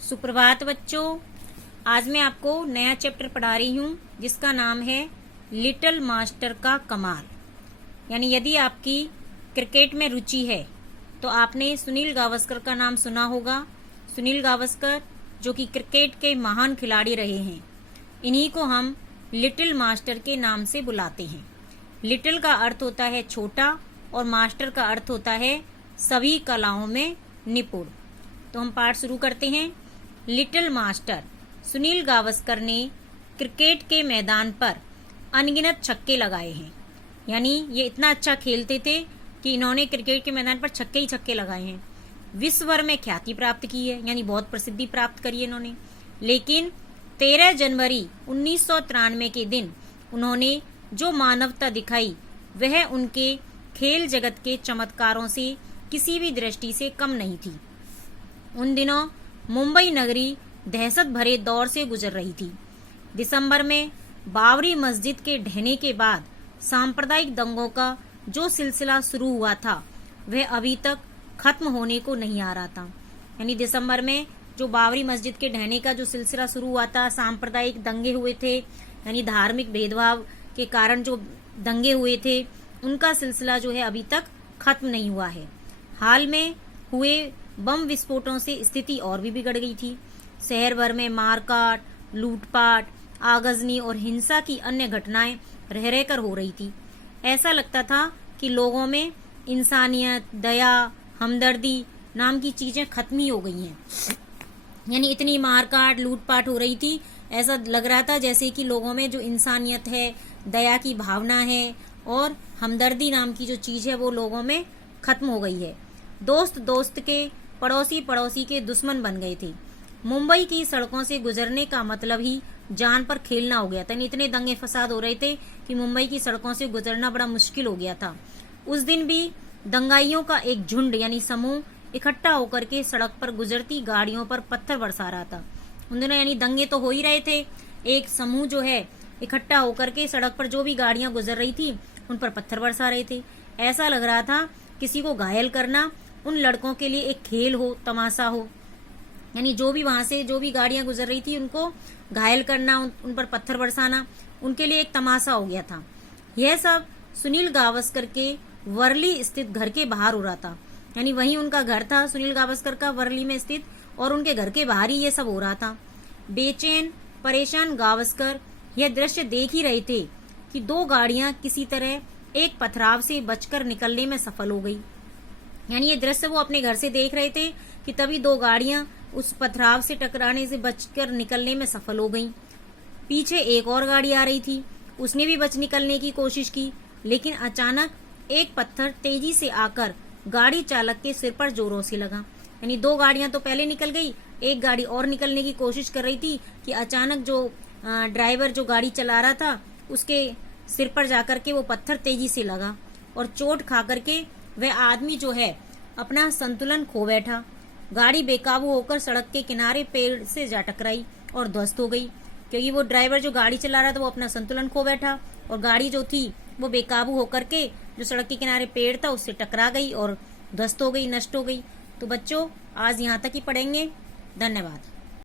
सुप्रभात बच्चों। आज मैं आपको नया चैप्टर पढ़ा रही हूँ जिसका नाम है लिटिल मास्टर का कमाल। यानी यदि आपकी क्रिकेट में रुचि है तो आपने सुनील गावस्कर का नाम सुना होगा। सुनील गावस्कर जो कि क्रिकेट के महान खिलाड़ी रहे हैं, इन्हीं को हम लिटिल मास्टर के नाम से बुलाते हैं। लिटिल का अर्थ होता है छोटा और मास्टर का अर्थ होता है सभी कलाओं में निपुण। तो हम पाठ शुरू करते हैं। लिटिल मास्टर सुनील गावस्कर ने क्रिकेट के मैदान पर अनगिनत छक्के लगाए हैं। यानी ये इतना अच्छा खेलते थे कि इन्होंने क्रिकेट के मैदान पर छक्के ही छक्के लगाए हैं। विश्व भर में ख्याति प्राप्त की है, यानी बहुत प्रसिद्धि प्राप्त करी है इन्होंने। लेकिन 13 जनवरी 1993 के दिन उन्होंने जो मानवता दिखाई वह उनके खेल जगत के चमत्कारों से किसी भी दृष्टि से कम नहीं थी। उन दिनों मुंबई नगरी दहशत भरे दौर से गुजर रही थी। दिसंबर में बाबरी मस्जिद के ढहने के बाद सांप्रदायिक दंगों का जो सिलसिला शुरू हुआ था वह अभी तक खत्म होने को नहीं आ रहा था। यानी दिसंबर में जो बाबरी मस्जिद के ढहने का जो सिलसिला शुरू हुआ था, सांप्रदायिक दंगे हुए थे, यानी धार्मिक भेदभाव के कारण जो दंगे हुए थे, उनका सिलसिला जो है अभी तक खत्म नहीं हुआ है। हाल में हुए बम विस्फोटों से स्थिति और भी बिगड़ गई थी। शहर भर में मारकाट, लूटपाट, आगजनी और हिंसा की अन्य घटनाएं रह रहकर हो रही थी। ऐसा लगता था कि लोगों में इंसानियत, दया, हमदर्दी नाम की चीजें खत्म ही हो गई हैं। यानी इतनी मारकाट, लूटपाट हो रही थी, ऐसा लग रहा था जैसे कि लोगों में जो इंसानियत है, दया की भावना है और हमदर्दी नाम की जो चीज है वो लोगों में खत्म हो गई है। दोस्त दोस्त के, पड़ोसी पड़ोसी के दुश्मन बन गए थे। मुंबई की सड़कों से गुजरने का मतलब ही जान पर खेलना हो गया था। इतने दंगे फसाद हो रहे थे कि मुंबई की सड़कों से गुजरना बड़ा मुश्किल हो गया था। उस दिन भी दंगाइयों का एक झुंड यानी समूह इकट्ठा होकर के सड़क पर गुजरती गाड़ियों पर पत्थर बरसा रहा था। उन दिनों यानी दंगे तो हो ही रहे थे, एक समूह जो है इकट्ठा होकर के सड़क पर जो भी गाड़ियां गुजर रही थी उन पर पत्थर बरसा रहे थे। ऐसा लग रहा था किसी को घायल करना उन लड़कों के लिए एक खेल हो, तमाशा हो। यानी जो भी वहां से जो भी गाड़ियां गुजर रही थी उनको घायल करना, उन पर पत्थर बरसाना उनके लिए एक तमाशा हो गया था। यह सब सुनील गावस्कर के वर्ली स्थित घर के बाहर हो रहा था। यानी वहीं उनका घर था सुनील गावस्कर का, वर्ली में स्थित, और उनके घर के बाहर ही ये सब हो रहा था। बेचैन परेशान गावस्कर यह दृश्य देख ही रहे थे कि दो गाड़ियां किसी तरह एक पथराव से बचकर निकलने में सफल हो गई। यानी ये दृश्य वो अपने घर से देख रहे थे कि तभी दो गाड़ियां उस पथराव से टकराने से बचकर निकलने में सफल हो गईं। पीछे एक और गाड़ी आ रही थी, उसने भी बच निकलने की कोशिश की, लेकिन अचानक एक पत्थर तेजी से आकर गाड़ी चालक के सिर पर जोरों से लगा। यानी दो गाड़ियां तो पहले निकल गई, एक गाड़ी और निकलने की कोशिश कर रही थी कि अचानक जो ड्राइवर जो गाड़ी चला रहा था उसके सिर पर जाकर के वो पत्थर तेजी से लगा और चोट खा करके वह आदमी जो है अपना संतुलन खो बैठा। गाड़ी बेकाबू होकर सड़क के किनारे पेड़ से जा टकराई और ध्वस्त हो गई, क्योंकि वो ड्राइवर जो गाड़ी चला रहा था वो अपना संतुलन खो बैठा और गाड़ी जो थी वो बेकाबू होकर के जो सड़क के किनारे पेड़ था उससे टकरा गई और ध्वस्त हो गई, नष्ट हो गई। तो बच्चों आज यहाँ तक ही पढ़ेंगे। धन्यवाद।